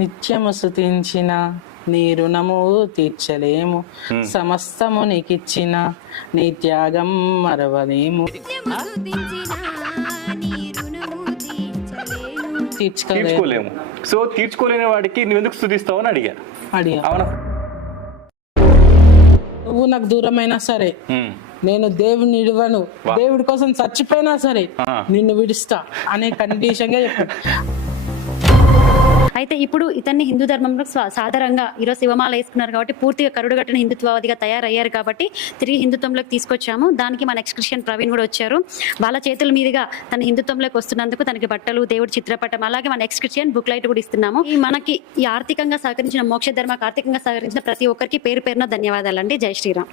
నిత్యము స్తుతించిన నీ రుణము తీర్చలేము, సమస్తము నీకిచ్చిన నీ త్యాగం మరవలేము. తీర్చుకోలేము. సో తీర్చుకోలేని వాడికి నువ్వు ఎందుకు స్తుతిస్తావు అని అడిగా. అవునా? నువ్వు నాకు దూరమైనా సరే, నేను దేవుని విడువను, దేవుడి కోసం చచ్చిపోయినా సరే నిన్ను విడుస్తా అనే కండిషన్ గా చెప్పాను. అయితే ఇప్పుడు ఇతన్ని హిందూ ధర్మంలో సాధారణంగా ఈరోజు శివమాల వేసుకున్నారు కాబట్టి పూర్తిగా కరుడుగట్టిన హిందుత్వవాదిగా తయారయ్యారు కాబట్టి తిరిగి హిందుత్వంలోకి తీసుకొచ్చాము. దానికి మన ఎక్స్క్రిషన్ ప్రవీణ్ కూడా వచ్చారు. వాళ్ళ చేతుల మీదుగా తన హిందుత్వంలోకి వస్తున్నందుకు తనకి బట్టలు, దేవుడి చిత్రపటం, అలాగే మన ఎక్స్క్రిషన్ బుక్ లైట్ కూడా ఇస్తున్నాము. ఈ మనకి ఈ ఆర్థికంగా సహకరించిన మోక్ష ధర్మకు ఆర్థికంగా సహకరించిన ప్రతి ఒక్కరికి పేరు పేరున ధన్యవాదాలండి. జై శ్రీరామ్.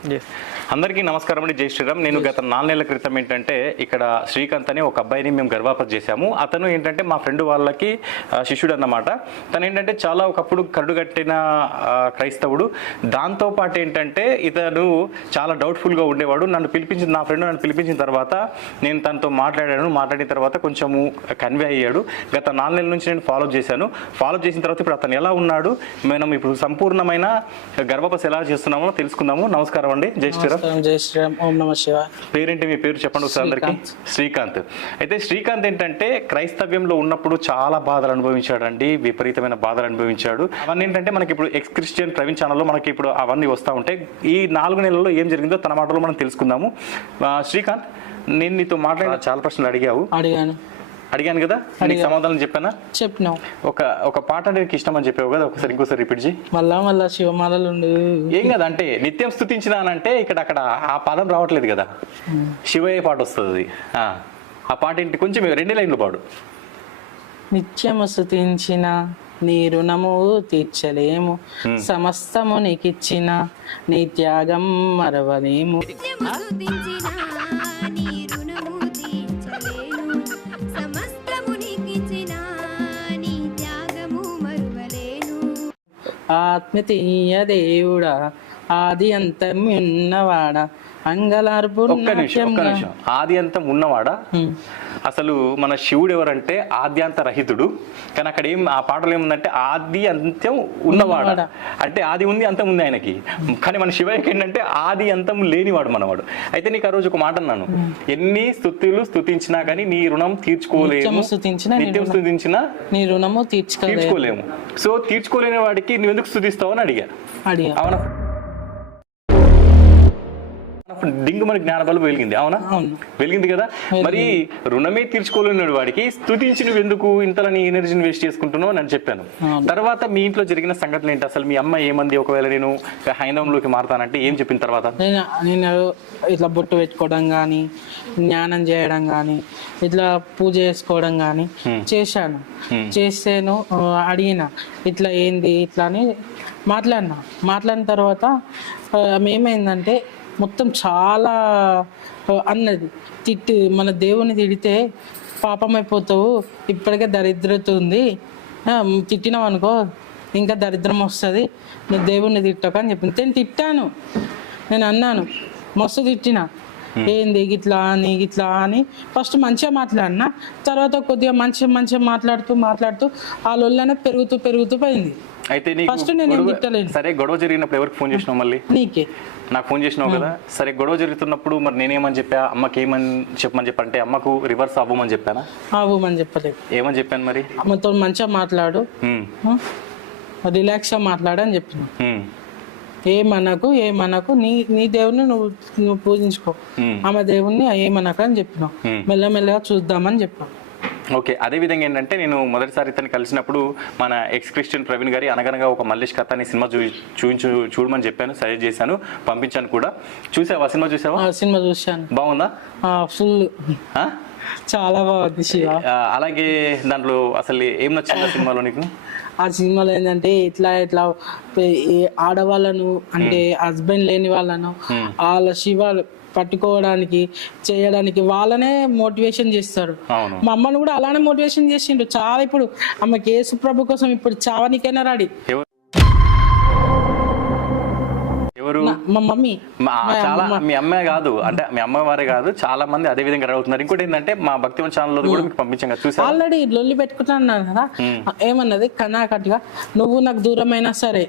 అందరికీ నమస్కారం అండి. జై శ్రీరామ్. నేను గత 4 నెలల క్రితం ఏంటంటే ఇక్కడ శ్రీకాంత్ అని ఒక అబ్బాయిని మేము గర్భాపతి చేశాము. అతను ఏంటంటే మా ఫ్రెండ్ వాళ్ళకి శిష్యుడు అన్నమాట. తను ఏంటంటే చాలా ఒకప్పుడు కరుడుగట్టిన క్రైస్తవుడు. దాంతోపాటు ఏంటంటే ఇతను చాలా డౌట్ఫుల్గా ఉండేవాడు. నా ఫ్రెండ్ నన్ను పిలిపించిన తర్వాత నేను తనతో మాట్లాడిన తర్వాత కొంచెము కన్వే అయ్యాడు. గత 4 నెలల నుంచి నేను ఫాలో చేశాను. ఫాలో చేసిన తర్వాత ఇప్పుడు అతను ఎలా ఉన్నాడు, మనం ఇప్పుడు సంపూర్ణమైన గర్భపతి ఎలా చేస్తున్నామో తెలుసుకుందాము. నమస్కారం అండి. జై శ్రీరామ్. జై శ్రీరామ్. ఓం నమః శివాయ. పేరేంటి? మీ పేరు చెప్పండి ఒకసారి అందరికి. శ్రీకాంత్. అయితే శ్రీకాంత్ ఏంటంటే క్రైస్తవ్యంలో ఉన్నప్పుడు చాలా బాధలు అనుభవించాడండి, విపరీతమైన బాధలు అనుభవించాడు. అవన్నీ ఏంటంటే మనకి ఇప్పుడు ఎక్స్ క్రిస్టియన్ ప్రవీణ్ ఛానల్లో మనకి ఇప్పుడు అవన్నీ వస్తూ ఉంటాయి. ఈ 4 నెలల్లో ఏం జరిగిందో తన మాటలో మనం తెలుసుకుందాము. శ్రీకాంత్, నేను నీతో మాట్లాడిన చాలా ప్రశ్నలు అడిగాను కదా, నీకు సమాధానం చెప్పినావు. ఒక పాట అంటే నీకు ఇష్టం అని చెప్పావు కదా, ఇంకోసారి రిపీట్ చేయి. మళ్ళా శివమాలలు ఏం కదా అంటే నిత్యం స్తుతించినానంటే అక్కడ ఆ పదం రావట్లేదు కదా, శివయ్య పాట వస్తుంది. ఆ పాట ఏంటి? కొంచెం 2 లైన్లు పాడు. నిత్యము స్తుతించిన నీ రుణము తీర్చలేము, సమస్తము నీకిచ్చిన నీ త్యాగం మరవలేము. ఆత్మీయ దేవుడా, ఆది అంతం ఉన్నవాడా, ఒక్క నిమిషం. ఆది అంతం ఉన్నవాడా? అసలు మన శివుడు ఎవరంటే ఆద్యాంత రహితుడు. కానీ అక్కడ ఆ పాటలో ఏముందంటే ఆది అంత్యం ఉన్నవాడా, అంటే ఆది ఉంది అంతం ఉంది ఆయనకి. కానీ మన శివయ్యకి ఏంటంటే ఆది అంతం లేనివాడు మనవాడు. అయితే నీకు ఆ రోజు ఒక మాట అన్నాను, ఎన్ని స్తుతులు స్తుతించినా కానీ నీ రుణం తీర్చుకోలేము, నిత్యం స్తుతించినా నీ రుణము తీర్చుకోలేము. సో తీర్చుకోలేని వాడికి నువ్వు ఎందుకు స్తుతిస్తావు అని అడిగా. అవునా? డింగు మన జ్ఞానబలు వెలిగింది. అవునా? వెలిగింది కదా. మరి రుణమే తీర్చుకోలేని వాడికి స్తుతించి నువ్వు ఎందుకు ఇంతలో నీ ఎనర్జీని వేస్ట్ చేసుకుంటున్నావు అని చెప్పాను. తర్వాత మీ ఇంట్లో జరిగిన సంఘటన ఏంటి? అసలు మీ అమ్మ ఏమంది ఒకవేళ నేను హైందవంలోకి మారుతానంటే ఏం చెప్పిన తర్వాత? నేను ఇట్లా బొట్టు పెట్టుకోవడం కానీ, జ్ఞానం చేయడం కానీ, ఇట్లా పూజ చేసుకోవడం కానీ చేశాను. చేసాను, అడిగిన ఇట్లా ఏంది ఇట్లా అని మాట్లాడిన తర్వాత ఏమైందంటే మొత్తం చాలా అన్నది, మన దేవుని తిడితే పాపం అయిపోతావు, ఇప్పటికే దరిద్రత ఉంది, తిట్టినావు అనుకో ఇంకా దరిద్రం వస్తుంది, నువ్వు దేవుణ్ణి తిట్టక అని చెప్పింది. నేను తిట్టాను, నేను అన్నాను, మస్తు తిట్టినా. ఏంది గిట్లా అని ఫస్ట్ మంచిగా మాట్లాడినా, తర్వాత కొద్దిగా మంచిగా మాట్లాడుతూ ఆ లొల్లనే పెరుగుతూ పోయింది. అయితే సరే, గొడవ జరిగినప్పుడు ఎవరికి ఫోన్ చేసినావు? మళ్ళీ నీకే. నాకు ఫోన్ చేసినావు కదా. సరే, గొడవ జరుగుతున్నప్పుడు మరి నేనేమని చెప్పా, అమ్మకి ఏమని చెప్పమని చెప్పంటే అమ్మకు రివర్స్ అవ్వమని చెప్పానా? అవ్వమని చెప్పలేదు. ఏమని చెప్పాను మరి? అమ్మతో మంచిగా మాట్లాడు, రిలాక్స్గా మాట్లాడని చెప్పిన. ఏమనకు నీ దేవుణ్ణి నువ్వు పూజించుకో, ఆమె దేవుణ్ణి ఏమనకు అని చెప్పినావు. మెల్లమెల్లగా చూద్దామని చెప్పాను. ఓకే. అదే విధంగా ఏంటంటే నేను మొదటిసారి ఇతను కలిసినప్పుడు మన ఎక్స్ క్రిస్టియన్ ప్రవీణ్ గారి అనగనగా ఒక మల్లేష్ కథ అనే సినిమా చూడమని చెప్పాను, సజెస్ట్ చేశాను, పంపించాను కూడా. చూసావా? సినిమా చూసావా? సినిమా చూసాను. బాగుందా? ఫుల్ చాలా బాగుంది శివ. అలాగే దాంట్లో అసలు ఏం నచ్చింది ఆ సినిమాలో నీకు? ఆ సినిమాలో ఏంటంటే ఇట్లా ఆడవాళ్ళను అంటే హస్బెండ్ లేని వాళ్ళను వాళ్ళ శివాలు పట్టుకోవడానికి చేయడానికి వాళ్ళనే మోటివేషన్ చేస్తారు. మా అమ్మను కూడా అలానే మోటివేషన్ చేసిండు చాలా. ఇప్పుడు ఆమెకి యేసు ప్రభు కోసం ఇప్పుడు చావనికైనా రాడి. మా మమ్మీ చాలా మీ అమ్మాయి కాదు అంటే మీ అమ్మ వారే కాదు, చాలా మంది అదే విధంగా అడుగుతున్నారు. ఇంకోటి ఏంటంటే మా భక్తివన్ ఛానల్ కూడా మీకు పంపించాం కదా, చూసా ఆల్రెడీ లొల్లి పెట్టుకుంటున్నాను కదా. ఏమన్నది కన్నాకట్టుగా, నువ్వు నాకు దూరమైనా సరే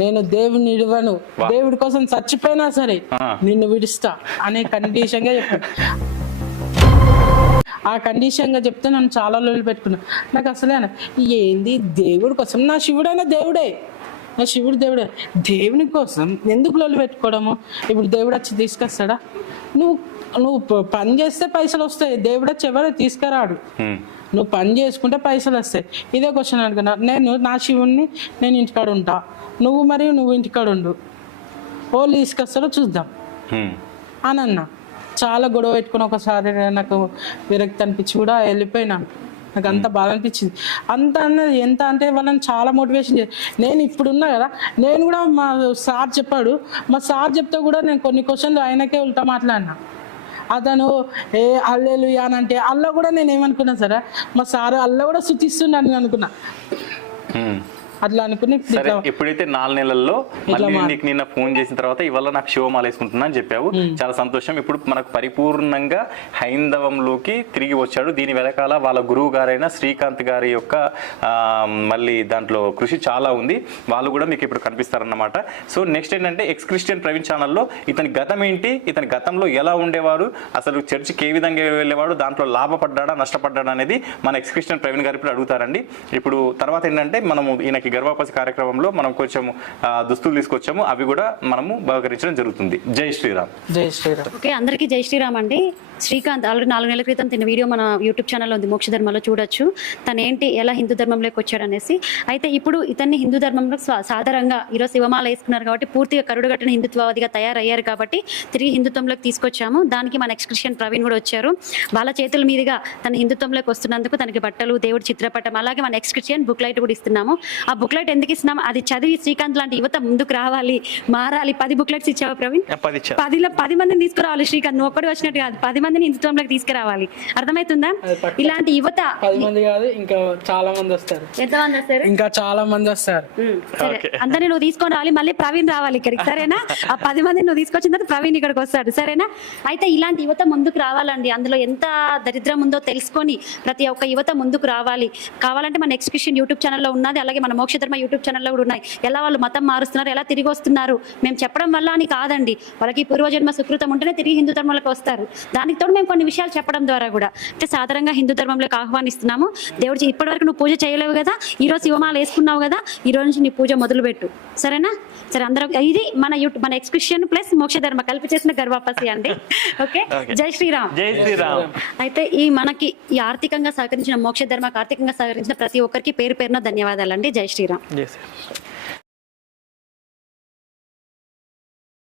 నేను దేవుని ఇవ్వను, దేవుడి కోసం చచ్చిపోయినా సరే నిన్ను విడుస్తా అనే కండిషన్ గా చెప్పాను. ఆ కండిషన్ గా చెప్తే నన్ను చాలా లొల్లి పెట్టుకున్నా. నాకు అసలే ఏంది దేవుడి కోసం, నా శివుడైనా దేవుడే, నా శివుడు దేవుడే, దేవుని కోసం ఎందుకు లొల్లి పెట్టుకోవడము? ఇప్పుడు దేవుడు వచ్చి తీసుకొస్తాడా? నువ్వు పని చేస్తే పైసలు వస్తాయి, దేవుడు వచ్చి ఎవరు తీసుకురాడు. నువ్వు పని చేసుకుంటే పైసలు వస్తాయి. ఇదే క్వశ్చన్ అడుగున్నా. నేను నా శివుణ్ణి నేను ఇంటికాడ ఉంటా, నువ్వు ఇంటికాడ ఉండు, వాళ్ళు తీసుకొస్తారో చూద్దాం అని అన్నా. చాలా గొడవ పెట్టుకుని ఒకసారి నాకు విరక్తి అనిపించి కూడా వెళ్ళిపోయినాను. నాకు అంత బాధ అనిపించింది. అంత అన్నది ఎంత అంటే వాళ్ళని చాలా మోటివేషన్ చేసి, నేను ఇప్పుడున్నా కదా, నేను కూడా మా సార్ చెప్పాడు, మా సార్ చెప్తే కూడా నేను కొన్ని క్వశ్చన్లు ఆయనకే ఉల్టా మాట్లాడినా. అతను హల్లెలూయా అని అంటే అల్ల కూడా నేను ఏమనుకున్నా సరే, మా సార్ అల్ల కూడా శుతిస్తున్నాను అనుకున్నా. అట్లా అనుకుని సరే, ఎప్పుడైతే 4 నెలల్లో మళ్ళీ నీకు నిన్న ఫోన్ చేసిన తర్వాత ఇవాళ నాకు శివమాల వేసుకుంటున్నా అని చెప్పావు, చాలా సంతోషం. ఇప్పుడు మనకు పరిపూర్ణంగా హైందవంలోకి తిరిగి వచ్చాడు. దీని వెనకాల వాళ్ళ గురువు గారైన శ్రీకాంత్ గారి యొక్క మళ్ళీ దాంట్లో కృషి చాలా ఉంది. వాళ్ళు కూడా మీకు ఇప్పుడు కనిపిస్తారన్నమాట. సో నెక్స్ట్ ఏంటంటే ఎక్స్ క్రిస్టియన్ ప్రవీణ్ ఛానల్లో ఇతని గతం ఏంటి, ఇతని గతంలో ఎలా ఉండేవారు, అసలు చర్చికి ఏ విధంగా వెళ్ళేవాడు, దాంట్లో లాభపడ్డా నష్టపడ్డా అనేది మన ఎక్స్ క్రిస్టియన్ ప్రవీణ్ గారు ఇప్పుడు అడుగుతారండి. ఇప్పుడు తర్వాత ఏంటంటే మనము ఈయనకి గర్భాపసి కార్యక్రమంలో మనం కొంచెం దుస్తులు తీసుకొచ్చాము, అవి కూడా మనము బహుకరించడం జరుగుతుంది. జై శ్రీరామ్. జై శ్రీరామ్. ఓకే, అందరికీ జై శ్రీరామ్ అండి. శ్రీకాంత్ ఆల్రెడీ 4 నెలల క్రితం తిన్న వీడియో మన యూట్యూబ్ ఛానల్లో ఉంది, మోక్ష ధర్మంలో చూడొచ్చు. తను ఏంటి ఎలా హిందూ ధర్మంలోకి వచ్చాడు అనేసి. అయితే ఇప్పుడు ఇతన్ని హిందూ ధర్మంలో సాధారణంగా ఈరోజు శివమాల వేసుకున్నారు కాబట్టి పూర్తిగా కరుడుగట్టిన హిందుత్వవాదిగా తయారయ్యారు కాబట్టి తిరిగి హిందుత్వంలోకి తీసుకొచ్చాము. దానికి మన ఎక్స్ క్రిస్టియన్ ప్రవీణ్ కూడా వచ్చారు. వాళ్ళ చేతుల మీదుగా తన హిందుత్వంలోకి వస్తున్నందుకు తనకి బట్టలు, దేవుడి చిత్రపటం, అలాగే మన ఎక్స్ క్రిస్టియన్ బుక్ లైట్ కూడా ఇస్తున్నాము. ఆ బుక్ లైట్ ఎందుకు ఇస్తున్నాం, అది చదివి శ్రీకాంత్ లాంటి యువత ముందుకు రావాలి, మారాలి. 10 బుక్ లైట్స్ ఇచ్చావా ప్రవీణ్? 10 మందిని తీసుకురావాలి. శ్రీకాంత్ నువ్వు ఒక్కడు వచ్చినట్టు కాదు, 10 మందిని హిందుత్వంలోకి తీసుకురావాలి. అర్థమవుతుందా? ఇలాంటి యువత 10 మంది కాదు, ఇంకా చాలా మంది వస్తారు. ఎంతమంది వస్తారు? ఇంకా చాలా మంది వస్తారు. అందరినీ నువ్వు తీసుకొని రావాలి, మళ్ళీ ప్రవీణ్ రావాలి ఇక్కడికి, సరేనా? ఆ 10 మందిని నువ్వు తీసుకొచ్చిన తర్వాత ప్రవీణ్ ఇక్కడికి వస్తాడు, సరేనా? అయితే ఇలాంటి యువత ముందుకు రావాలండి. అందులో ఎంత దరిద్రం ఉందో తెలుసుకొని ప్రతి ఒక్క యువత ముందుకు రావాలి. కావాలంటే మన ఎక్స్ క్రిస్టియన్ యూట్యూబ్ ఛానల్లో ఉన్నది, అలాగే మన మోక్ష ధర్మ యూట్యూబ్ ఛానల్లో కూడా ఉన్నాయి. ఎలా వాళ్ళు మతం మారుస్తున్నారు, ఎలా తిరిగి వస్తున్నారు మేము చెప్పడం వల్ల అని కాదండి. వాళ్ళకి పూర్వజన్మ సుకృతం ఉంటేనే తిరిగి హిందూ ధర్మంలోకి వస్తారు. దానికి తోడు మేము కొన్ని విషయాలు చెప్పడం ద్వారా కూడా అంటే సాధారణంగా హిందూ ధర్మంలోకి ఆహ్వానిస్తున్నాము. దేవుడి ఇప్పటివరకు నువ్వు పూజ చేయలేవు కదా, ఈరోజు శివమాల వేసుకున్నావు కదా, ఈ రోజు నుంచి నీ పూజ మొదలుపెట్టు, సరేనా? సరే, అందరూ ఇది మన ఎక్స్ క్రిస్టియన్ ప్లస్ మోక్ష ధర్మ కలిపి చేసిన గర్భాపసి అండి. ఓకే, జై శ్రీరామ్. జై శ్రీరామ్. అయితే మనకి ఈ ఆర్థికంగా సహకరించిన మోక్ష ధర్మకు ఆర్థికంగా సహకరించిన ప్రతి ఒక్కరికి పేరు పేరున ధన్యవాదాలండి. జై శ్రీరామ్.